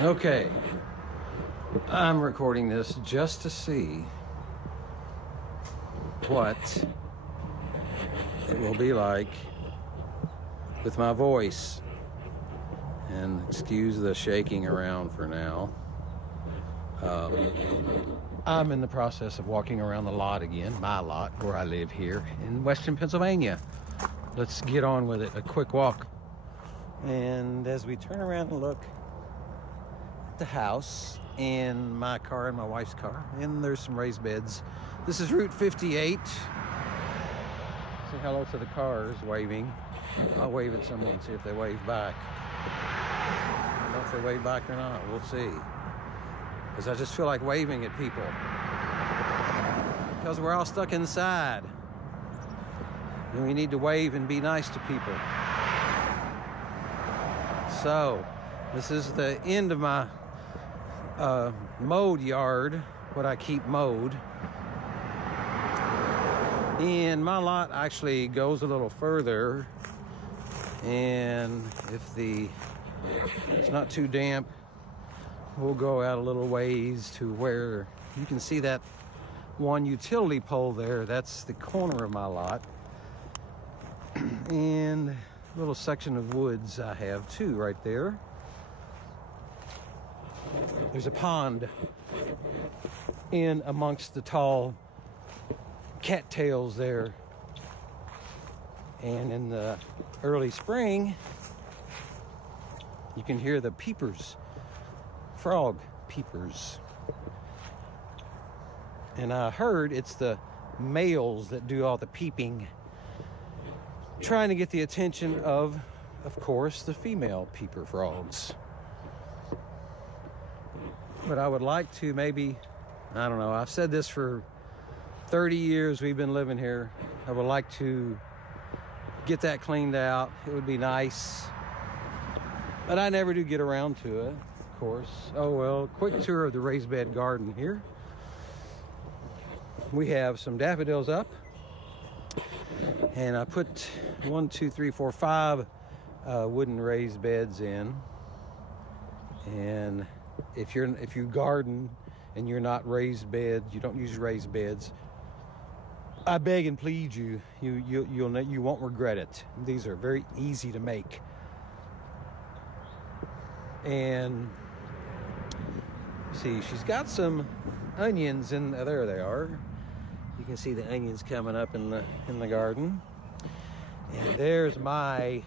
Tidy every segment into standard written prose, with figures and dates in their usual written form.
Okay, I'm recording this just to see what it will be like with my voice. And excuse the shaking around for now. I'm in the process of walking around the lot again, my lot, where I live here in Western Pennsylvania. Let's get on with it, a quick walk. And as we turn around and look at the house and my car and my wife's car, and there's some raised beds. This is Route 58. Say hello to the cars waving. I'll wave at someone and see if they wave back. I don't know if they wave back or not. We'll see. Because I just feel like waving at people. Because we're all stuck inside. And we need to wave and be nice to people. So, this is the end of my mowed yard, what I keep mowed. And my lot actually goes a little further. And if it's not too damp, we'll go out a little ways to where you can see that one utility pole there. That's the corner of my lot. And a little section of woods I have too right there. There's a pond in amongst the tall cattails there. And in the early spring, you can hear the peepers, frog peepers. And I heard it's the males that do all the peeping, trying to get the attention of course, the female peeper frogs. But I would like to maybe, I don't know, I've said this for 30 years we've been living here. I would like to get that cleaned out. It would be nice. But I never do get around to it, of course. Oh well, quick tour of the raised bed garden here. We have some daffodils up. And I put 1, 2, 3, 4, 5 wooden raised beds in. And if you garden and you're not raised bed, you don't use raised beds, I beg and plead you won't regret it. These are very easy to make. And see, she's got some onions in there. They are. You can see the onions coming up in the garden. And there's my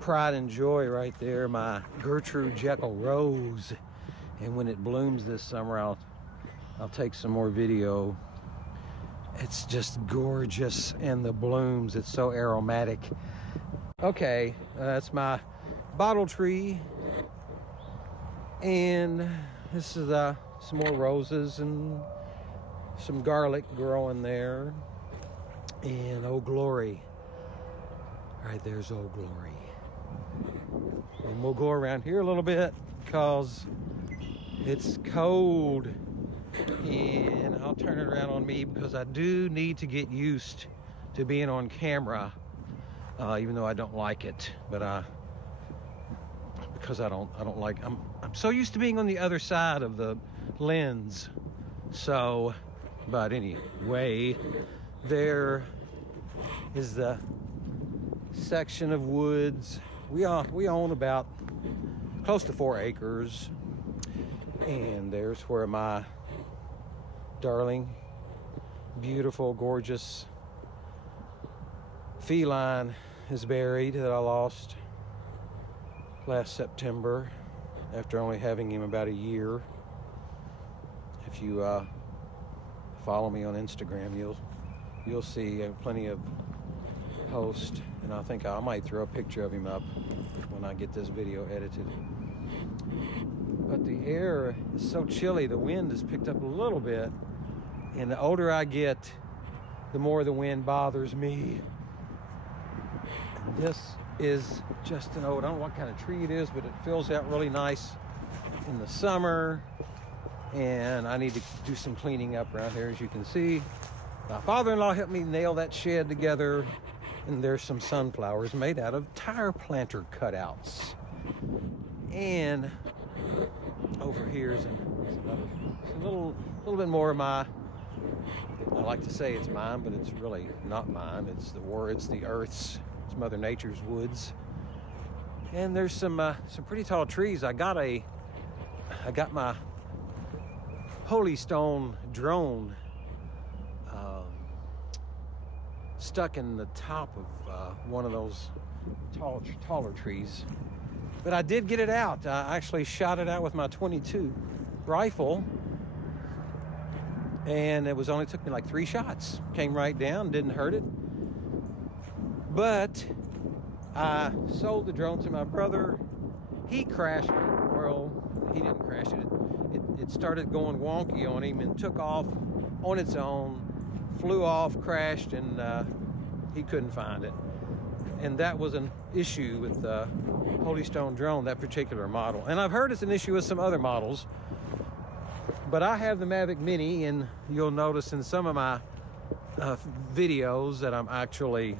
pride and joy right there, my Gertrude Jekyll rose. And when it blooms this summer, I'll take some more video. It's just gorgeous, and the blooms, it's so aromatic. Okay, that's my bottle tree. And this is some more roses and some garlic growing there. And oh glory, right there's oh glory. And we'll go around here a little bit because it's cold. And I'll turn it around on me because I do need to get used to being on camera, even though I don't like it. But because I don't like, I'm so used to being on the other side of the lens. So, but anyway, there is the section of woods. We own about close to 4 acres, and there's where my darling, beautiful, gorgeous feline is buried that I lost last September after only having him about a year. If you follow me on Instagram, you'll see plenty of posts, and I think I might throw a picture of him up when I get this video edited. But the air is so chilly, the wind has picked up a little bit, and the older I get, the more the wind bothers me. And this is just an old, I don't know what kind of tree it is, but it fills out really nice in the summer. And I need to do some cleaning up around here, as you can see. My father-in-law helped me nail that shed together, and there's some sunflowers made out of tire planter cutouts. And over here is a little bit more of my, I like to say it's mine, but it's really not mine. It's the Earth's, it's Mother Nature's woods. And there's some pretty tall trees. I got my Holy Stone drone stuck in the top of one of those taller trees. But I did get it out. I actually shot it out with my .22 rifle, and it only took me like 3 shots. Came right down, didn't hurt it. But I sold the drone to my brother. He crashed it. Well, he didn't crash it. It started going wonky on him and took off on its own, flew off, crashed, and he couldn't find it. And that was an issue with the Holy Stone drone, that particular model. And I've heard it's an issue with some other models. But I have the Mavic Mini, and you'll notice in some of my videos that I'm actually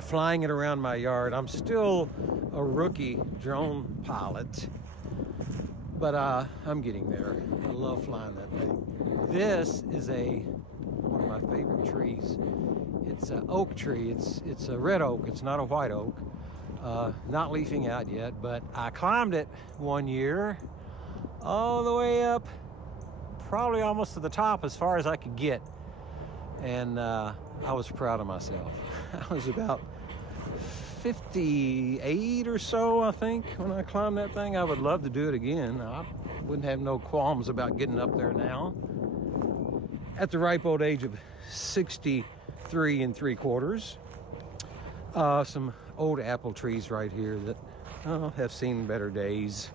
flying it around my yard. I'm still a rookie drone pilot, but I'm getting there. I love flying that thing. This is one of my favorite trees. It's an oak tree. It's a red oak. It's not a white oak. Not leafing out yet, but I climbed it one year all the way up, probably almost to the top, as far as I could get. And I was proud of myself. I was about 58 or so, I think, when I climbed that thing. I would love to do it again. I wouldn't have no qualms about getting up there now. At the ripe old age of 63 3/4. Some old apple trees right here that have seen better days.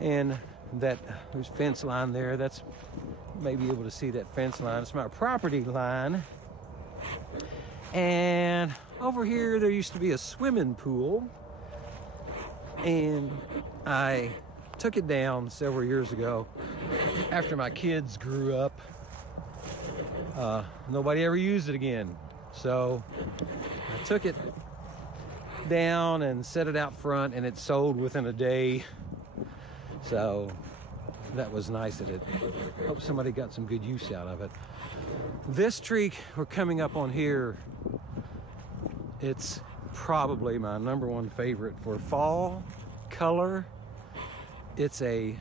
And there's fence line there. That's maybe able to see that fence line. It's my property line. And over here there used to be a swimming pool, and I took it down several years ago after my kids grew up. Nobody ever used it again, so I took it down and set it out front, and it sold within a day. So that was nice. Hope somebody got some good use out of it. This tree we're coming up on here, it's probably my #1 favorite for fall color. It's a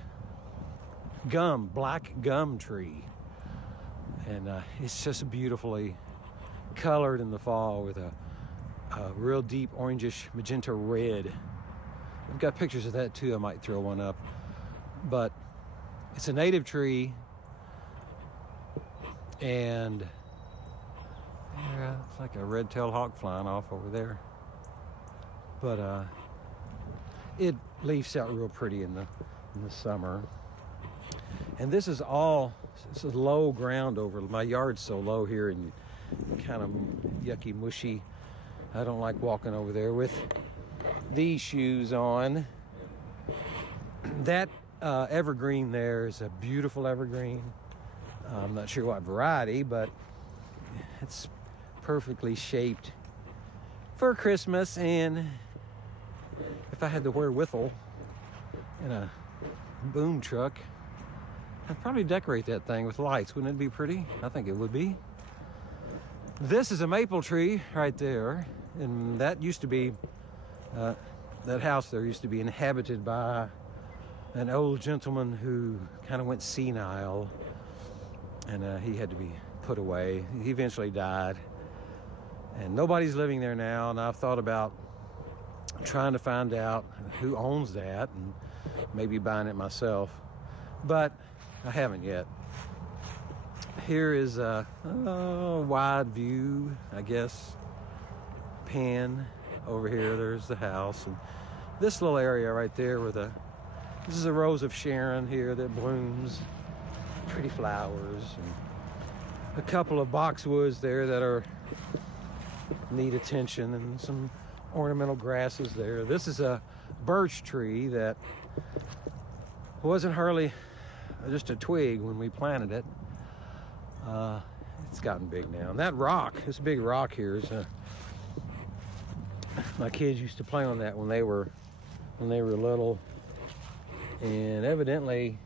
black gum tree, and it's just beautifully colored in the fall with a real deep orangish magenta red. I've got pictures of that too. I might throw one up. But it's a native tree, and it's like a red-tailed hawk flying off over there. But it leaves out real pretty in the summer. And this is low ground over. My yard's so low here and kind of yucky, mushy. I don't like walking over there with these shoes on. That evergreen there is a beautiful evergreen. I'm not sure what variety, but it's perfectly shaped for Christmas. And if I had the wherewithal in a boom truck, I'd probably decorate that thing with lights. Wouldn't it be pretty? I think it would be. This is a maple tree right there, and that used to be that house there used to be inhabited by an old gentleman who kind of went senile, and he had to be put away. He eventually died, and nobody's living there now. And I've thought about trying to find out who owns that and maybe buying it myself, but I haven't yet. Here is a wide view, I guess. Pan over here. There's the house, and this little area right there this is a rose of Sharon here that blooms, pretty flowers, and a couple of boxwoods there that need attention, and some ornamental grasses there. This is a birch tree that wasn't hardly just a twig when we planted it. It's gotten big now. And that rock, this big rock here, is my kids used to play on that when they were little. and evidently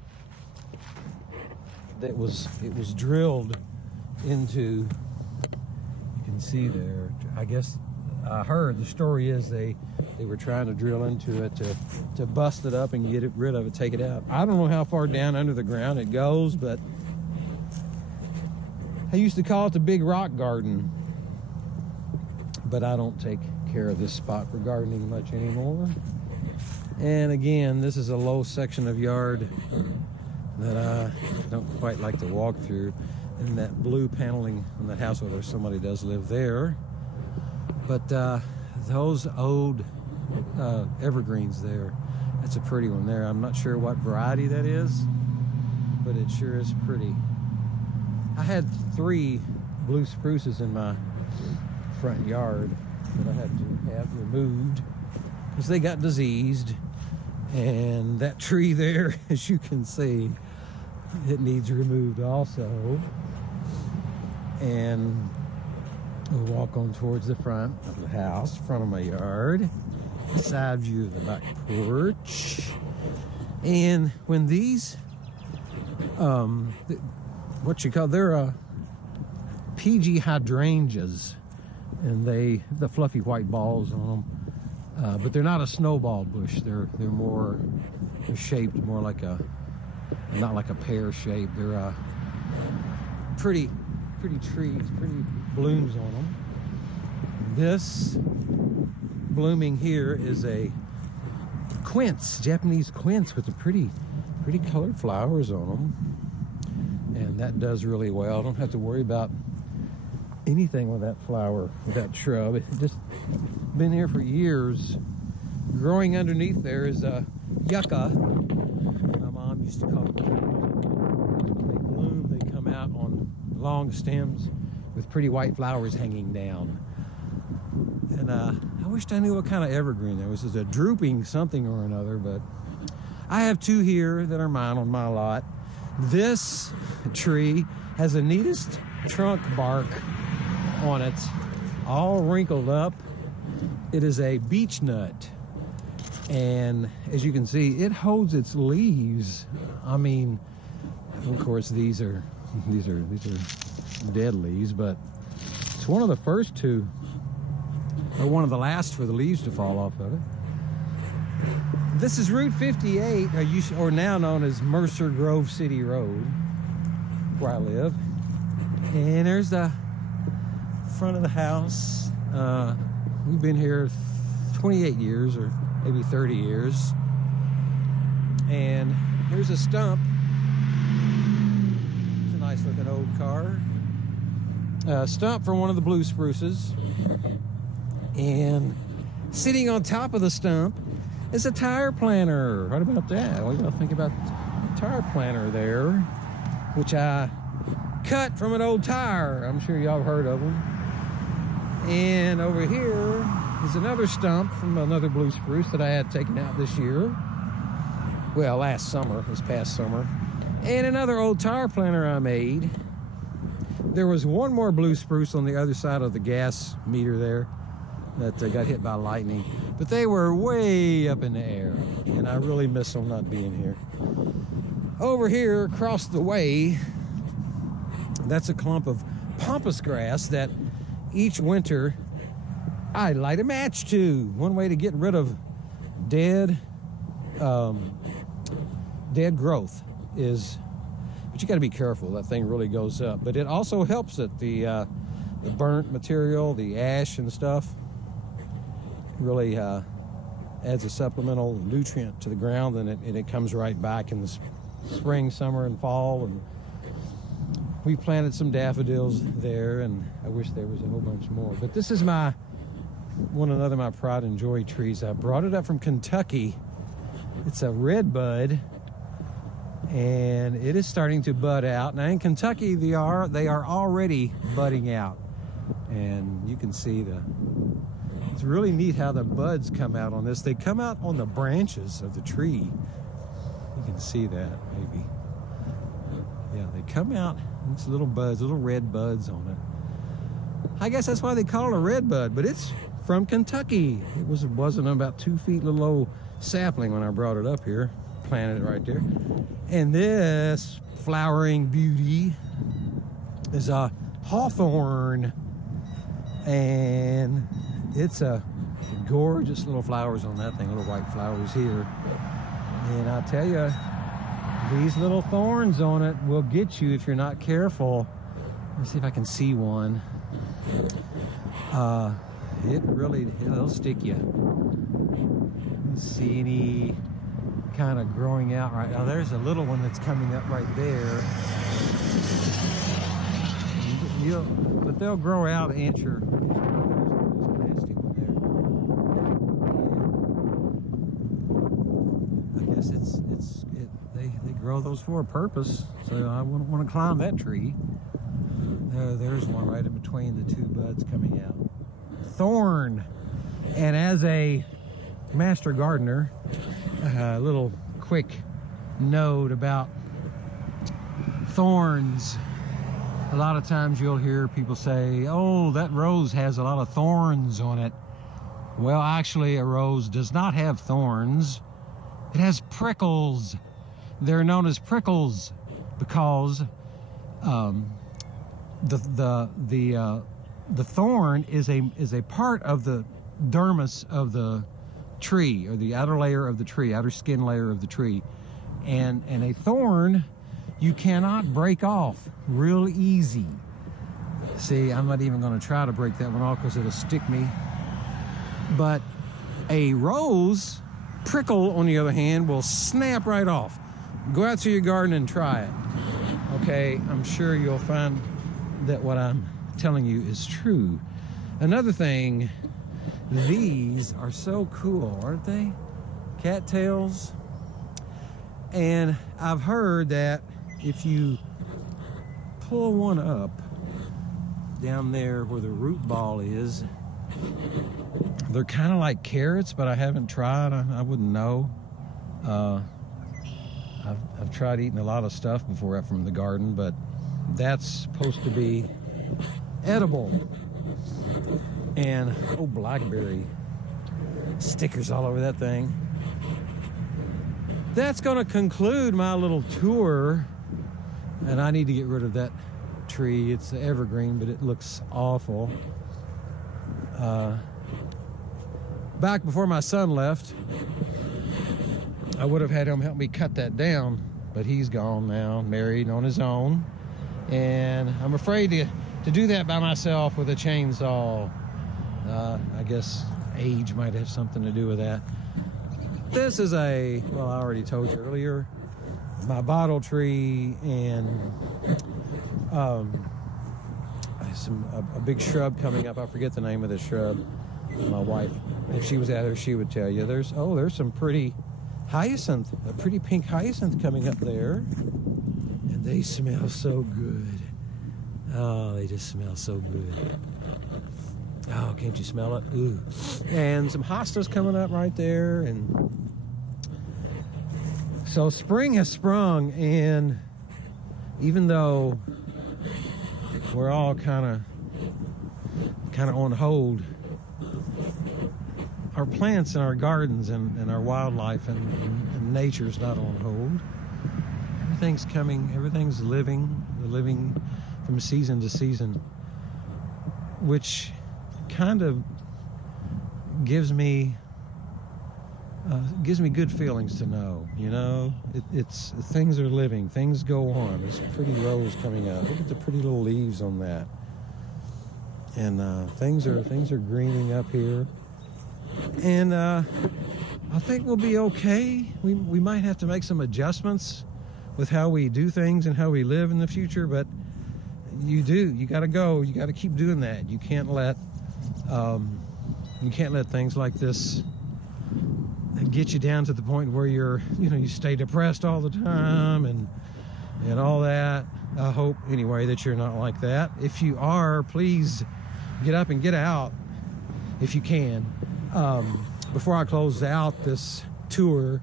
it was drilled into, you can see there, I guess I heard the story is they were trying to drill into it to bust it up and get rid of it, take it out. I don't know how far down under the ground it goes, but I used to call it the Big Rock Garden, but I don't take care of this spot for gardening much anymore. And again, this is a low section of yard that I don't quite like to walk through. And that blue paneling on that house, whether somebody does live there. But those old evergreens there, that's a pretty one there. I'm not sure what variety that is, but it sure is pretty. I had 3 blue spruces in my front yard that I had to have removed because they got diseased. And that tree there, as you can see, it needs removed also. And we'll walk on towards the front of the house, front of my yard, side view of the back porch. And when these, they're PG hydrangeas, and the fluffy white balls on them. But they're not a snowball bush. They're shaped more like not like a pear shape. They're pretty trees, pretty blooms on them. This blooming here is a quince, Japanese quince, with the pretty colored flowers on them, and that does really well. I don't have to worry about anything with that flower, with that shrub. It's just been here for years. Growing underneath there is a yucca. My mom used to call them. They bloom, they come out on long stems with pretty white flowers hanging down. And I wished I knew what kind of evergreen there was. It's a drooping something or another, but I have 2 here that are mine on my lot. This tree has the neatest trunk bark on it, all wrinkled up. It is a beech nut, and as you can see, it holds its leaves. I mean, of course, these are dead leaves, but it's one of the first to, or one of the last for the leaves to fall off of it. This is Route 58, or now known as Mercer Grove City Road, where I live. And there's the front of the house. We've been here 28 years, or maybe 30 years. And here's a stump. It's a nice looking old car. Stump from one of the blue spruces. And sitting on top of the stump is a tire planter. What about that? What do you think about the tire planter there, which I cut from an old tire? I'm sure y'all have heard of them. And over here is another stump from another blue spruce that I had taken out this year. Well, this past summer. And another old tire planter I made. There was one more blue spruce on the other side of the gas meter there that got hit by lightning. But they were way up in the air, and I really miss them not being here. Over here, across the way, that's a clump of pampas grass that each winter I light a match to. One way to get rid of dead growth is, but you got to be careful. That thing really goes up, but it also helps it. The burnt material, the ash and stuff, really adds a supplemental nutrient to the ground, and it comes right back in the spring, summer, and fall. And we planted some daffodils there, and I wish there was a whole bunch more. But this is my pride and joy trees. I brought it up from Kentucky. It's a red bud, and it is starting to bud out. Now in Kentucky, they are already budding out, and you can see it's really neat how the buds come out on this. They come out on the branches of the tree. You can see that maybe. Yeah, they come out. It's little buds, little red buds on it. I guess that's why they call it a red bud, but it's from Kentucky. It wasn't about 2 feet, little old sapling when I brought it up here. planted it right there. And this flowering beauty is a hawthorn, and it's a gorgeous little flowers on that thing, little white flowers here. And I'll tell you, these little thorns on it will get you if you're not careful. Let's see if I can see one. It'll stick you. Let's see any kind of growing out right now. There's a little one that's coming up right there. But they'll grow out an inch or plastic one there. I guess they grow those for a purpose. So I wouldn't want to climb that tree. There's one right in between the two buds coming out. Thorn. And as a master gardener, a little quick note about thorns. A lot of times you'll hear people say, oh, that rose has a lot of thorns on it. Well, actually, a rose does not have thorns. It has prickles. They're known as prickles because the thorn is a part of the dermis of the tree, or the outer layer of the tree, outer skin layer of the tree. And a thorn you cannot break off real easy. See, I'm not even going to try to break that one off because it'll stick me. But a rose prickle, on the other hand, will snap right off. Go out to your garden and try it. Okay, I'm sure you'll find that what I'm telling you is true. Another thing, these are so cool, aren't they? Cattails. And I've heard that if you pull one up down there where the root ball is, they're kind of like carrots, but I haven't tried. I wouldn't know. I've tried eating a lot of stuff before from the garden, but that's supposed to be edible. And oh, blackberry stickers all over that thing. That's going to conclude my little tour, and I need to get rid of that tree. It's an evergreen, but it looks awful. Back before my son left, I would have had him help me cut that down, but he's gone now, married on his own, and I'm afraid to do that by myself with a chainsaw. I guess age might have something to do with that. This is well, I already told you earlier, my bottle tree, and a big shrub coming up. I forget the name of the shrub. My wife, if she was out there, she would tell you. There's some pretty hyacinth, a pretty pink hyacinth coming up there, and they smell so good. Oh, they just smell so good. Oh, can't you smell it? Ooh. And some hostas coming up right there, and so spring has sprung, and even though we're all kind of on hold, our plants and our gardens and our wildlife and nature's not on hold. Everything's coming, everything's living. We're living from season to season, which kind of gives me good feelings to know, you know. It's things are living, things go on. There's a pretty rose coming out. Look at the pretty little leaves on that. And things are greening up here. And I think we'll be okay. We might have to make some adjustments with how we do things and how we live in the future, but you got to go. You got to keep doing that. You can't let things like this get you down to the point where you stay depressed all the time and all that. I hope anyway that you're not like that. If you are, please get up and get out if you can. Before I close out this tour,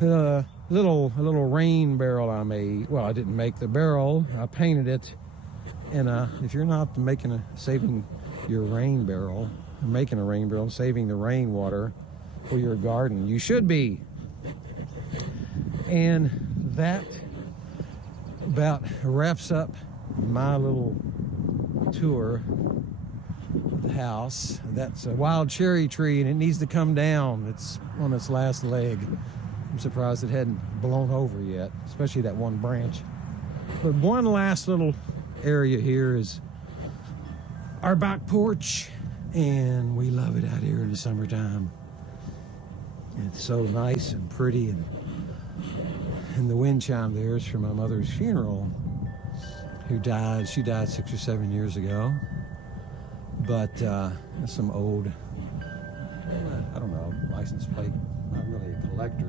a little rain barrel I made. Well, I didn't make the barrel, I painted it. And if you're not saving your rain barrel, making a rain barrel, saving the rainwater for your garden, you should be. And that about wraps up my little tour of the house. That's a wild cherry tree, and it needs to come down. It's on its last leg. I'm surprised it hadn't blown over yet, especially that one branch. But one last little area here is our back porch, and we love it out here in the summertime. It's so nice and pretty, and the wind chime there is from my mother's funeral, who died. She died 6 or 7 years ago. But some old, I don't know, license plate. Not really a collector,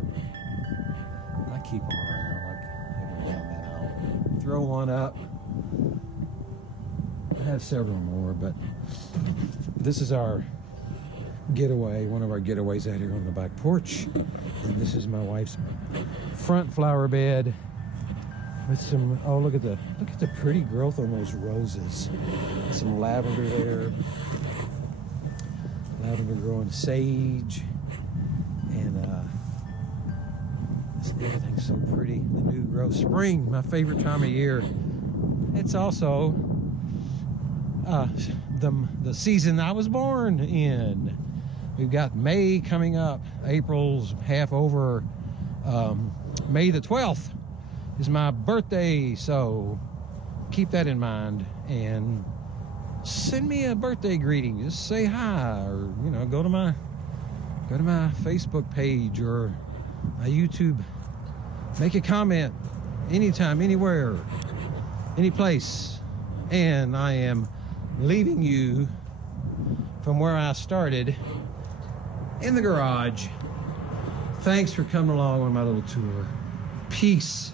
but I keep them around. Like every now and then I'll throw one up. I have several more, but this is our getaway, one of our getaways out here on the back porch. And this is my wife's front flower bed with some, oh, look at the pretty growth on those roses. Some lavender there. Lavender growing, sage, and everything's so pretty. The new growth. Spring, my favorite time of year. It's also the season I was born in. We've got May coming up. April's half over. May the 12th is my birthday, so keep that in mind and send me a birthday greeting. Just say hi, or go to my Facebook page or my YouTube. Make a comment anytime, anywhere, any place. And I am leaving you from where I started, in the garage. Thanks for coming along on my little tour. Peace.